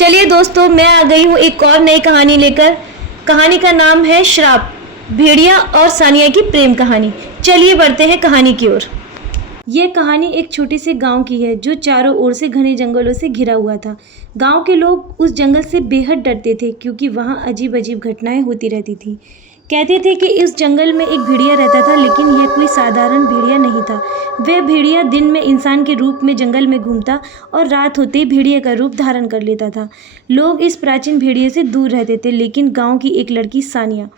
चलिए दोस्तों, मैं आ गई हूँ एक और नई कहानी लेकर। कहानी का नाम है श्राप, भेड़िया और सानिया की प्रेम कहानी। चलिए बढ़ते हैं कहानी की ओर। यह कहानी एक छोटे से गांव की है जो चारों ओर से घने जंगलों से घिरा हुआ था। गांव के लोग उस जंगल से बेहद डरते थे क्योंकि वहां अजीब अजीब घटनाएं होती रहती थी। कहते थे कि इस जंगल में एक भेड़िया रहता था, लेकिन यह कोई साधारण भेड़िया नहीं था। वह भेड़िया दिन में इंसान के रूप में जंगल में घूमता और रात होते ही भेड़िए का रूप धारण कर लेता था। लोग इस प्राचीन भेड़िए से दूर रहते थे, लेकिन गांव की एक लड़की सानिया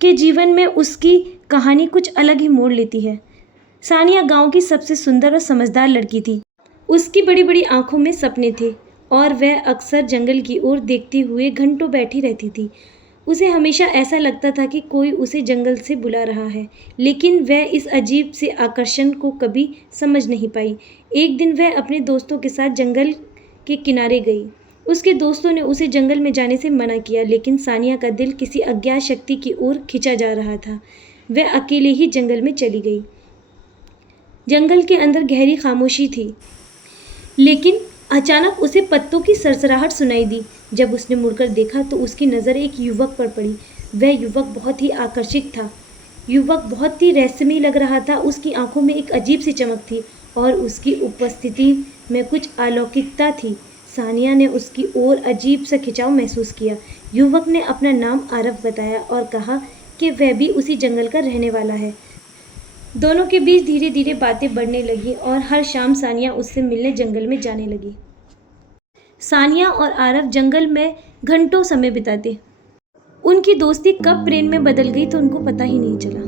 के जीवन में उसकी कहानी कुछ अलग ही मोड़ लेती है। सानिया गांव की सबसे सुंदर और समझदार लड़की थी। उसकी बड़ी बड़ी आंखों में सपने थे और वह अक्सर जंगल की ओर देखते हुए घंटों बैठी रहती थी। उसे हमेशा ऐसा लगता था कि कोई उसे जंगल से बुला रहा है, लेकिन वह इस अजीब से आकर्षण को कभी समझ नहीं पाई। एक दिन वह अपने दोस्तों के साथ जंगल के किनारे गई। उसके दोस्तों ने उसे जंगल में जाने से मना किया, लेकिन सानिया का दिल किसी अज्ञात शक्ति की ओर खिंचा जा रहा था। वह अकेले ही जंगल में चली गई। जंगल के अंदर गहरी खामोशी थी, लेकिन अचानक उसे पत्तों की सरसराहट सुनाई दी। जब उसने मुड़कर देखा तो उसकी नज़र एक युवक पर पड़ी। वह युवक बहुत ही आकर्षक था। युवक बहुत ही रहस्यमय लग रहा था। उसकी आंखों में एक अजीब सी चमक थी और उसकी उपस्थिति में कुछ अलौकिकता थी। सानिया ने उसकी ओर अजीब सा खिंचाव महसूस किया। युवक ने अपना नाम आरव बताया और कहा कि वह भी उसी जंगल का रहने वाला है। दोनों के बीच धीरे धीरे बातें बढ़ने लगी और हर शाम सानिया उससे मिलने जंगल में जाने लगी। सानिया और आरव जंगल में घंटों समय बिताते। उनकी दोस्ती कब प्रेम में बदल गई तो उनको पता ही नहीं चला।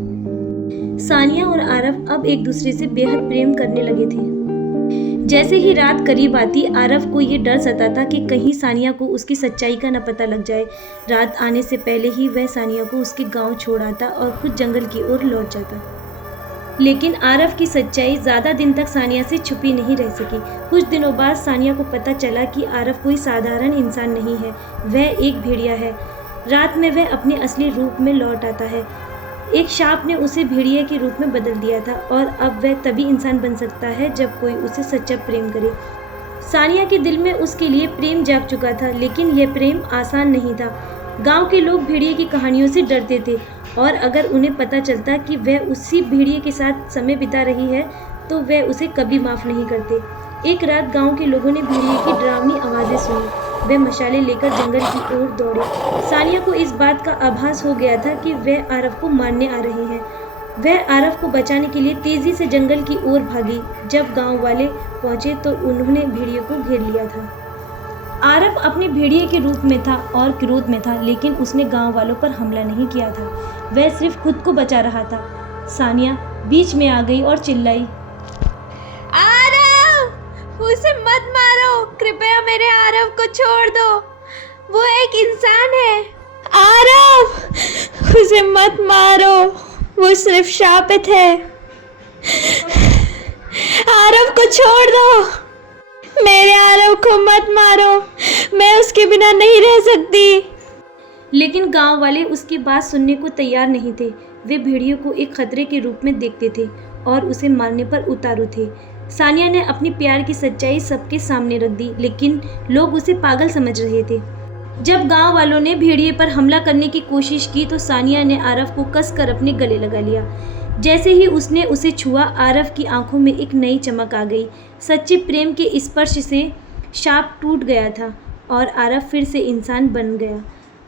सानिया और आरव अब एक दूसरे से बेहद प्रेम करने लगे थे। जैसे ही रात करीब आती, आरव को ये डर सताता कि कहीं सानिया को उसकी सच्चाई का न पता लग जाए। रात आने से पहले ही वह सानिया को उसके गांव छोड़ आता और खुद जंगल की ओर लौट जाता। लेकिन आरव की सच्चाई ज़्यादा दिन तक सानिया से छुपी नहीं रह सकी। कुछ दिनों बाद सानिया को पता चला कि आरव कोई साधारण इंसान नहीं है, वह एक भेड़िया है। रात में वह अपने असली रूप में लौट आता है। एक शाप ने उसे भेड़िया के रूप में बदल दिया था और अब वह तभी इंसान बन सकता है जब कोई उसे सच्चा प्रेम करे। सानिया के दिल में उसके लिए प्रेम जाग चुका था, लेकिन यह प्रेम आसान नहीं था। गांव के लोग भेड़िए की कहानियों से डरते थे और अगर उन्हें पता चलता कि वह उसी भेड़िए के साथ समय बिता रही है तो वह उसे कभी माफ़ नहीं करते। एक रात गांव के लोगों ने भेड़िए की डरावनी आवाज़ें सुनी। वे मशाले लेकर जंगल की ओर दौड़े। सानिया को इस बात का आभास हो गया था कि वह आरव को मारने आ रहे हैं। वह आरव को बचाने के लिए तेज़ी से जंगल की ओर भागी। जब गाँव वाले पहुँचे तो उन्होंने भेड़िए को घेर लिया था। आरव अपने भेड़िए के रूप में था और क्रोध में था, लेकिन उसने गांव वालों पर हमला नहीं किया था। वह सिर्फ खुद को बचा रहा था। सानिया बीच में आ गई और चिल्लाई, आरव, उसे मत मारो, कृपया मेरे आरव को छोड़ दो, वो एक इंसान है। आरव, उसे मत मारो, वो सिर्फ शापित है। आरव को छोड़ दो, मेरे आरव को मत मारो, मैं उसके बिना नहीं रह सकती। लेकिन गांव वाले उसकी बात सुनने को तैयार नहीं थे। वे भेड़िए को एक खतरे के रूप में देखते थे और उसे मारने पर उतारू थे। सानिया ने अपनी प्यार की सच्चाई सबके सामने रख दी, लेकिन लोग उसे पागल समझ रहे थे। जब गांव वालों ने भेड़िए पर हमला करने की कोशिश की तो सानिया ने आरव को कसकर अपने गले लगा लिया। जैसे ही उसने उसे छुआ, आरव की आंखों में एक नई चमक आ गई। सच्चे प्रेम के स्पर्श से शाप टूट गया था और आरव फिर से इंसान बन गया।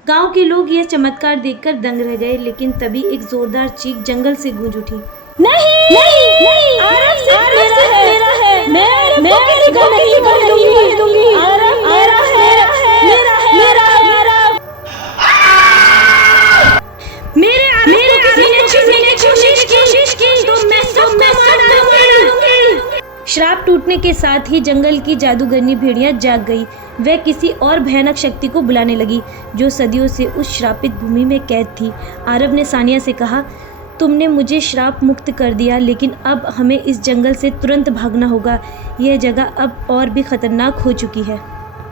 गांव के लोग यह चमत्कार देखकर दंग रह गए, लेकिन तभी एक जोरदार चीख जंगल से गूंज उठी। नहीं, नहीं, नहीं, आरव सिर्फ मेरा है। मैं किसी को नहीं दूंगी। आरव मेरा है, मेरा है। मेरे किसी ने छीनने की कोशिश की तो मैं सबको मार दूंगी। श्राप टूटने के साथ ही जंगल की जादूगरनी भेड़िया जाग गई। वह किसी और भयानक शक्ति को बुलाने लगी जो सदियों से उस श्रापित भूमि में कैद थी। आरव ने सानिया से कहा, तुमने मुझे श्राप मुक्त कर दिया, लेकिन अब हमें इस जंगल से तुरंत भागना होगा। यह जगह अब और भी खतरनाक हो चुकी है।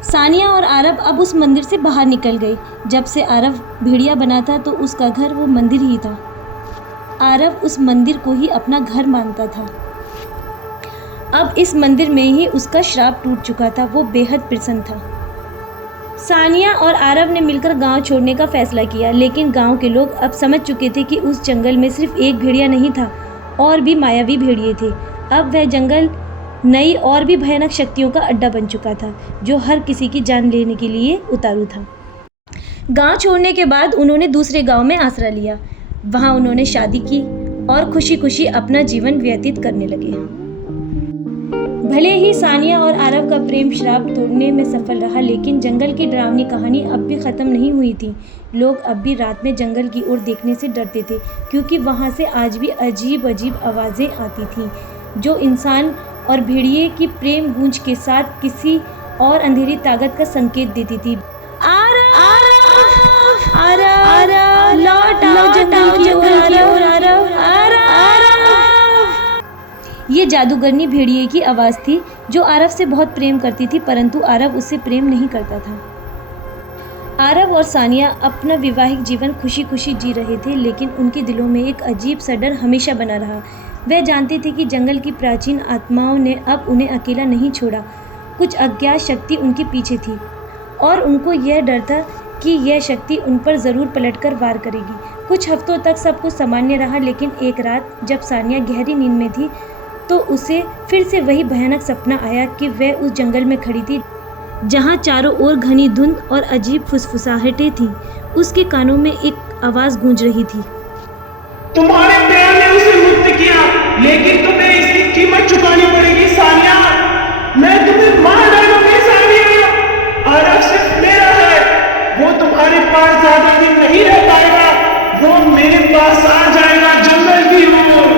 सानिया और आरव अब उस मंदिर से बाहर निकल गए। जब से आरव भेड़िया बना था तो उसका घर वो मंदिर ही था। आरव उस मंदिर को ही अपना घर मानता था। अब इस मंदिर में ही उसका श्राप टूट चुका था। वो बेहद प्रसन्न था। सानिया और आरव ने मिलकर गांव छोड़ने का फैसला किया, लेकिन गांव के लोग अब समझ चुके थे कि उस जंगल में सिर्फ एक भेड़िया नहीं था, और भी मायावी भेड़िए थे। अब वह जंगल नई और भी भयानक शक्तियों का अड्डा बन चुका था, जो हर किसी की जान लेने के लिए उतारू था। गांव छोड़ने के बाद उन्होंने दूसरे गांव में आसरा लिया। वहां उन्होंने शादी की और खुशी खुशी अपना जीवन व्यतीत करने लगे। भले ही सानिया और आरव का प्रेम श्राप तोड़ने में सफल रहा, लेकिन जंगल की डरावनी कहानी अब भी ख़त्म नहीं हुई थी। लोग अब भी रात में जंगल की ओर देखने से डरते थे, क्योंकि वहां से आज भी अजीब अजीब आवाज़ें आती थीं, जो इंसान और भेड़िए की प्रेम गूंज के साथ किसी और अंधेरी ताकत का संकेत देती थी। लौट आओ जंगल की ओर, ये जादूगरनी भेड़िए की आवाज़ थी, जो आरव से बहुत प्रेम करती थी, परंतु आरव उससे प्रेम नहीं करता था। आरव और सानिया अपना वैवाहिक जीवन खुशी खुशी जी रहे थे, लेकिन उनके दिलों में एक अजीब सा डर हमेशा बना रहा। वह जानते थे कि जंगल की प्राचीन आत्माओं ने अब उन्हें अकेला नहीं छोड़ा। कुछ अज्ञात शक्ति उनके पीछे थी, और उनको यह डर था कि यह शक्ति उन पर ज़रूर पलटकर वार करेगी। कुछ हफ्तों तक सब कुछ सामान्य रहा, लेकिन एक रात जब सानिया गहरी नींद में थी, तो उसे फिर से वही भयानक सपना आया कि वह उस जंगल में खड़ी थी, जहाँ चारों ओर घनी धुंध और अजीब फुसफुसाहटें थीं। उसके कानों में एक आवाज़ गूंज रही थी, तुम्हारे प्यार ने उसे मुक्त किया, लेकिन तुम्हें इसकी कीमत चुकानी पड़ेगी सानिया। मैं तुम्हें मार डालूंगी सानिया। आरव सिर्फ मेरा है, वो तुम्हारे पास ज्यादा दिन नहीं रह पाएगा, वो मेरे पास आ जाएगा जंगल की ओर।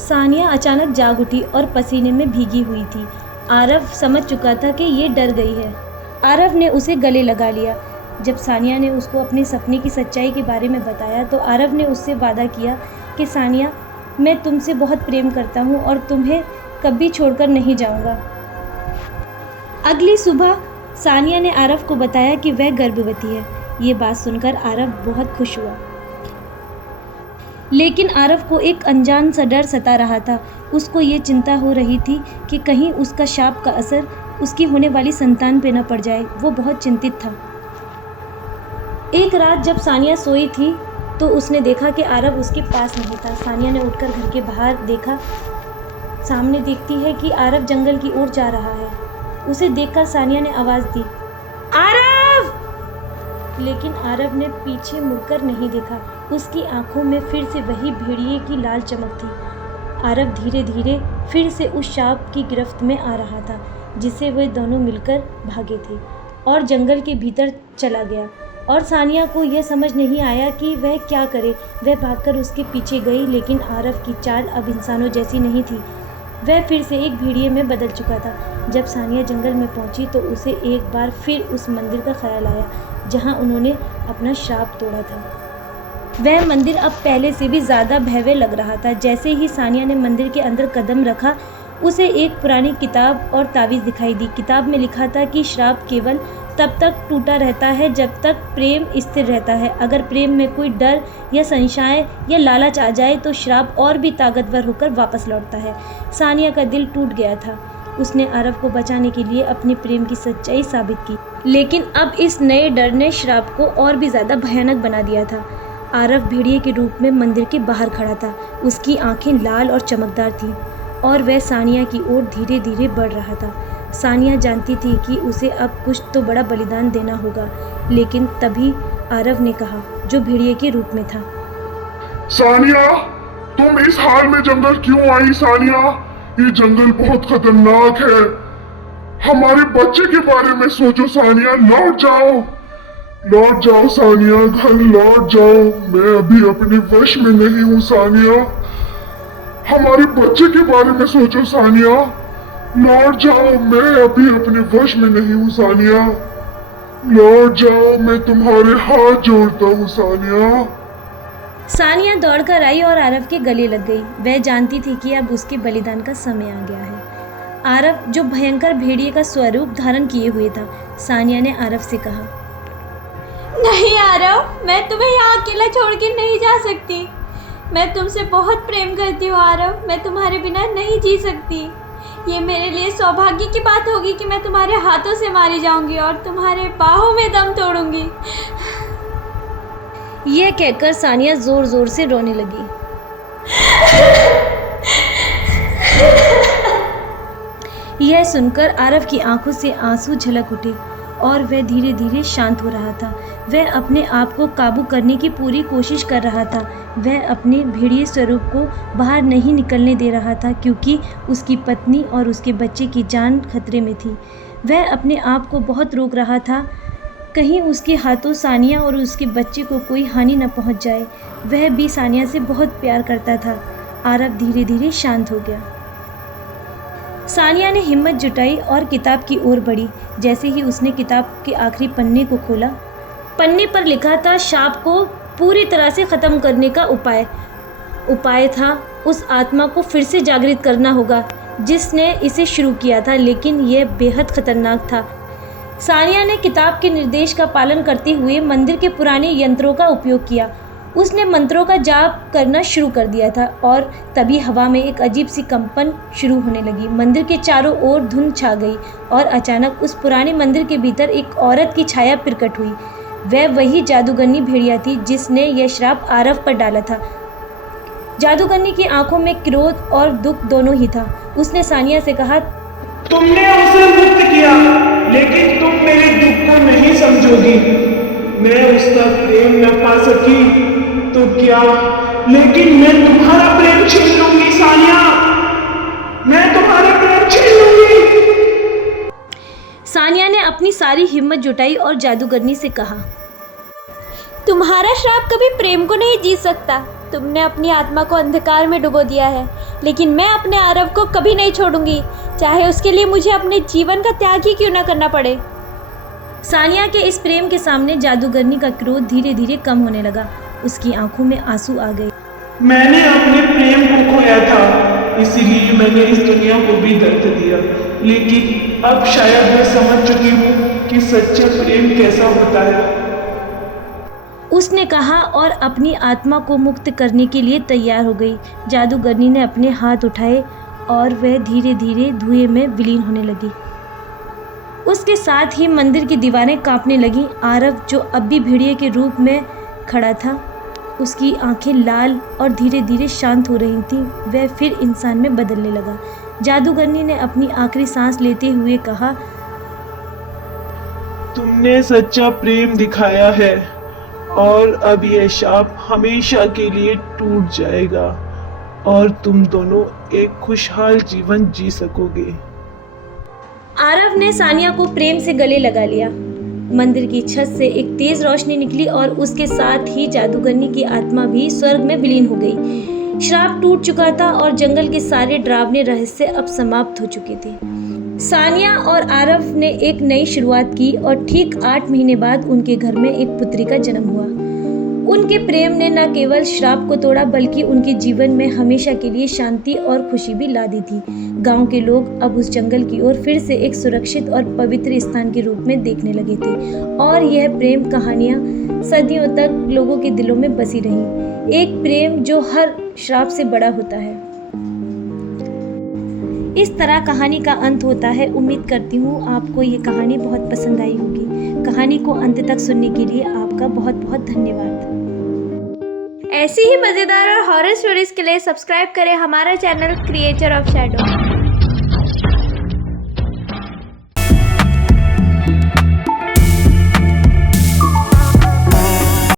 सानिया अचानक जाग उठी और पसीने में भीगी हुई थी। आरव समझ चुका था कि ये डर गई है। आरव ने उसे गले लगा लिया। जब सानिया ने उसको अपने सपने की सच्चाई के बारे में बताया, तो आरव ने उससे वादा किया कि सानिया, मैं तुमसे बहुत प्रेम करता हूँ और तुम्हें कभी छोड़कर नहीं जाऊँगा। अगली सुबह सानिया ने आरव को बताया कि वह गर्भवती है। ये बात सुनकर आरव बहुत खुश हुआ, लेकिन आरव को एक अनजान सा डर सता रहा था। उसको ये चिंता हो रही थी कि कहीं उसका शाप का असर उसकी होने वाली संतान पे न पड़ जाए। वो बहुत चिंतित था। एक रात जब सानिया सोई थी, तो उसने देखा कि आरव उसके पास नहीं था। सानिया ने उठकर घर के बाहर देखा। सामने देखती है कि आरव जंगल की ओर जा रहा है। उसे देखकर सानिया ने आवाज़ दी, आरव! लेकिन आरव ने पीछे मुड़कर नहीं देखा। उसकी आंखों में फिर से वही भेड़िए की लाल चमक थी। आरव धीरे धीरे फिर से उस शाप की गिरफ्त में आ रहा था, जिसे वे दोनों मिलकर भागे थे, और जंगल के भीतर चला गया। और सानिया को यह समझ नहीं आया कि वह क्या करे। वह भागकर उसके पीछे गई, लेकिन आरव की चाल अब इंसानों जैसी नहीं थी। वह फिर से एक भेड़िए में बदल चुका था। जब सानिया जंगल में पहुंची, तो उसे एक बार फिर उस मंदिर का ख्याल आया, जहां उन्होंने अपना श्राप तोड़ा था। वह मंदिर अब पहले से भी ज़्यादा भव्य लग रहा था। जैसे ही सानिया ने मंदिर के अंदर कदम रखा, उसे एक पुरानी किताब और तावीज़ दिखाई दी। किताब में लिखा था कि श्राप केवल तब तक टूटा रहता है जब तक प्रेम स्थिर रहता है। अगर प्रेम में कोई डर या संशय या लालच आ जाए, तो श्राप और भी ताकतवर होकर वापस लौटता है। सानिया का दिल टूट गया था। उसने आरव को बचाने के लिए अपने प्रेम की सच्चाई साबित की, लेकिन अब इस नए डर ने श्राप को और भी ज़्यादा भयानक बना दिया था। आरव भेड़िए के रूप में मंदिर के बाहर खड़ा था। उसकी आंखें लाल और चमकदार थीं, और वह सानिया की ओर धीरे धीरे बढ़ रहा था। सानिया जानती थी कि उसे अब कुछ तो बड़ा बलिदान देना होगा, लेकिन तभी आरव ने कहा, जो भेड़िए के रूप में था, सानिया, तुम इस हाल में जंगल क्यों आई? सानिया, ये जंगल बहुत खतरनाक है। हमारे बच्चे के बारे में सोचो सानिया। लौट जाओ सानिया, घर लौट जाओ। मैं अभी अपने वश में नहीं हूँ सानिया। हमारे बच्चे के बारे में सोचो सानिया। लौट जाओ, मैं अभी अपने वश में नहीं हूँ सानिया। लौट जाओ, मैं तुम्हारे हाथ जोड़ता हूँ सानिया। सानिया दौड़कर आई और आरव के गले लग गई। वह जानती थी कि अब उसके बलिदान का समय आ गया है। आरव, जो भयंकर भेड़िए का स्वरूप धारण किए हुए था। सानिया ने आरव से कहा, नहीं आरव, मैं तुम्हें यहाँ अकेला छोड़ के नहीं जा सकती। मैं तुमसे बहुत प्रेम करती हूँ आरव। मैं तुम्हारे बिना नहीं जी सकती। ये मेरे लिए सौभाग्य की बात होगी कि मैं तुम्हारे हाथों से मारी जाऊंगी और तुम्हारे बाहों में दम तोड़ूंगी। यह कहकर सानिया जोर जोर से रोने लगी। यह सुनकर आरव की आंखों से आंसू झलक उठे और वह धीरे धीरे शांत हो रहा था। वह अपने आप को काबू करने की पूरी कोशिश कर रहा था। वह अपने भेड़िए स्वरूप को बाहर नहीं निकलने दे रहा था क्योंकि उसकी पत्नी और उसके बच्चे की जान खतरे में थी। वह अपने आप को बहुत रोक रहा था, कहीं उसके हाथों सानिया और उसके बच्चे को कोई हानि न पहुंच जाए। वह भी सानिया से बहुत प्यार करता था। आरव धीरे धीरे शांत हो गया। सानिया ने हिम्मत जुटाई और किताब की ओर बढ़ी। जैसे ही उसने किताब के आखिरी पन्ने को खोला, पन्ने पर लिखा था शाप को पूरी तरह से ख़त्म करने का उपाय था उस आत्मा को फिर से जागृत करना होगा जिसने इसे शुरू किया था, लेकिन यह बेहद खतरनाक था। सानिया ने किताब के निर्देश का पालन करते हुए मंदिर के पुराने यंत्रों का उपयोग किया। उसने मंत्रों का जाप करना शुरू कर दिया था और तभी हवा में एक अजीब सी कंपन शुरू होने लगी। मंदिर के चारों ओर धुंध छा गई और अचानक उस पुराने मंदिर के भीतर एक औरत की छाया प्रकट हुई। वह वही जादूगरनी भेड़िया थी जिसने यह श्राप आरव पर डाला था। जादूगरनी की आंखों में क्रोध और दुख दोनों ही था। उसने सानिया से कहा, तुमने उसे मुक्त किया, लेकिन तुम मेरे दुख को नहीं समझोगी। मैं उसका प्रेम न पा सकी तो क्या, लेकिन मैं तुम्हारा प्रेम छीन लूंगी सानिया, मैं तुम्हारा प्रेम छीन लूंगी। सानिया ने अपनी सारी हिम्मत जुटाई और जादूगरनी से कहा, तुम्हारा श्राप कभी प्रेम को नहीं जीत सकता। तुमने अपनी आत्मा को अंधकार में डुबो दिया है, लेकिन मैं अपने आरव को कभी नहीं छोड़ूंगी, चाहे उसके लिए मुझे अपने जीवन का त्याग ही क्यों न करना पड़े। सानिया के इस प्रेम के सामने जादूगरनी का क्रोध धीरे धीरे कम होने लगा। उसकी आंखों में आंसू आ गए। मैंने अपने प्रेम को खोया था, इसीलिए मैंने इस दुनिया को भी दर्द दिया, लेकिन अब शायद मैं समझ चुकी हूँ कि सच्चा प्रेम कैसा होता है। उसने कहा और अपनी आत्मा को मुक्त करने के लिए तैयार हो गई। जादूगरनी ने अपने हाथ उठाए और वह धीरे धीरे धुएं में विलीन होने लगी। उसके साथ ही मंदिर की दीवारें कांपने लगीं। आरव, जो अब भी भेड़िए के रूप में खड़ा था, उसकी आंखें लाल और धीरे धीरे शांत हो रही थीं। वह फिर इंसान में बदलने लगा। जादूगरनी ने अपनी आखिरी सांस लेते हुए कहा, तुमने सच्चा प्रेम दिखाया है और अब यह शाप हमेशा के लिए टूट जाएगा और तुम दोनों एक खुशहाल जीवन जी सकोगे। आरव ने सानिया को प्रेम से गले लगा लिया। मंदिर की छत से एक तेज रोशनी निकली और उसके साथ ही जादूगरनी की आत्मा भी स्वर्ग में विलीन हो गई। श्राप टूट चुका था और जंगल के सारे डरावने रहस्य अब समाप्त हो चुके थे। सानिया और आरव ने एक नई शुरुआत की और ठीक 8 महीने बाद उनके घर में एक पुत्री का जन्म हुआ। उनके प्रेम ने न केवल श्राप को तोड़ा बल्कि उनके जीवन में हमेशा के लिए शांति और खुशी भी ला दी थी। गांव के लोग अब उस जंगल की ओर फिर से एक सुरक्षित और पवित्र स्थान के रूप में देखने लगे थे और यह प्रेम कहानियां सदियों तक लोगों के दिलों में बसी रहीं। एक प्रेम जो हर श्राप से बड़ा होता है। इस तरह कहानी का अंत होता है। उम्मीद करती हूँ आपको ये कहानी बहुत पसंद आई होगी। कहानी को अंत तक सुनने के लिए आपका बहुत बहुत धन्यवाद। ऐसी ही मज़ेदार और हॉरर स्टोरीज के लिए सब्सक्राइब करें हमारा चैनल क्रिएचर ऑफ शैडो।